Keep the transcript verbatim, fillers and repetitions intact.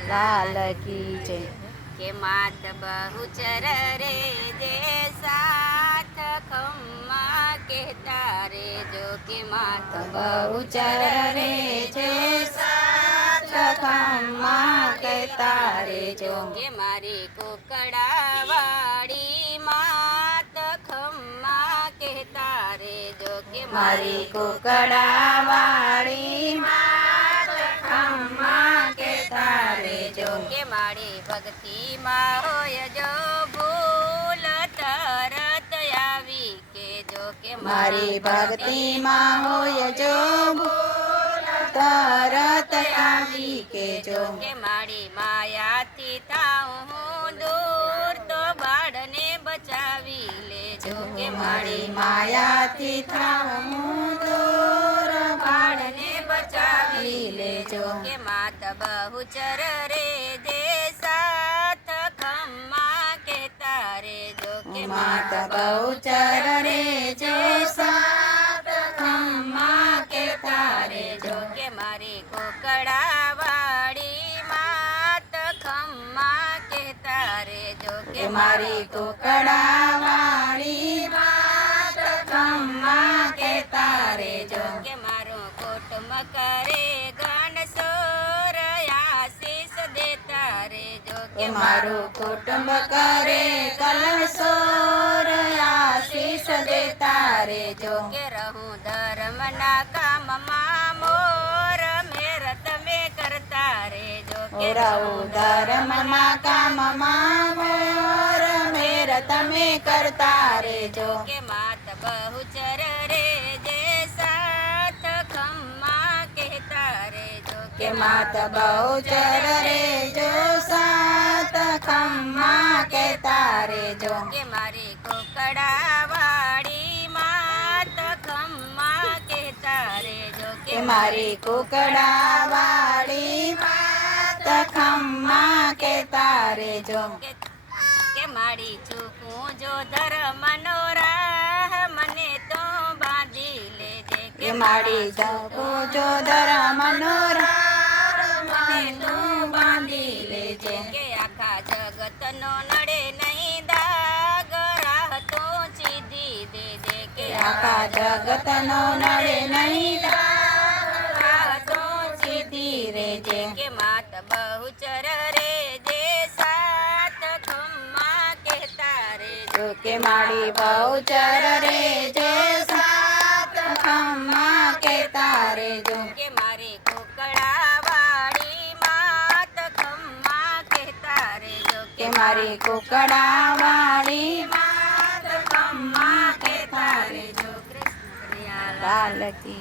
लाल की जय। के मात बहुचर रे जे साथ खम्मा कहता रे जो के मात बहुचर रे जे साथ खम्मा कहता रे जो के मारी कुकड़ा वाड़ी मात खम्मा कहता रे जो के मारी कुकड़ा वाड़ी मात खम्मा कहता रे जो के मारी भक्ति माँ होय जो भूल तरत आवी के जो के मारी भक्ति माँ होय जो भूल तरत आवी के जो के मारी माया थी थाऊं दूर तो बाढ़ने बचावी ले जो के मारी माया थी थाऊं दूर बाढ़ने बचावी ले जो के मात बहुचर रे जे साथ खम्मा कहता रे जो के मात बहुचर रे जो साथ खम्मा कहता रे जो के मारी कुकड़ा वाड़ी मात खम्मा कहता रे जो के मारी कुकड़ा वाड़ी मात खम्मा कहता रे जो के मारो कुटुंब करे गण सोर आशीष देता रे जो के मारो कुटुंब करे कलशोर आशीष देता रे जो के रहूं धर्म ना काम माँ मोर मेरत में करता रे जो के रहूं धर्म मा काम माँ मोर मेरत में करता रे जो के मात बहुचर रे जे साथ खम्मा कहता रे जो के मात बहुचर रे जो सात खम्मा कहता रे जो के मारी कुकड़ा वाड़ी मात खम्मा कहता रे जो के मारी कुकड़ा वाड़ी मात खम्मा कहता रे जो के, के मारी चूकू जो धर्म मनोराह मने तो बांधी ले जे के मारी जको जो धर्म मनोरा मने तू बांधी ले जे के आखा जगत नो नड़े नहीं दाग राह तो सीधी दे दे के आखा जगत नो नड़े नहीं राह तो सीधी रे जे के मात बहुचर रे जे साथ खम्मा कहता रे जो के मारी बहुचर रे जे सात खम्मा कहता रे जो के मारे कुकड़ा वाड़ी मात खम्मा कहता रे जो के मारी कुकड़ा वाड़ी मात खम्मा कहता रे जो कृष्ण लाल की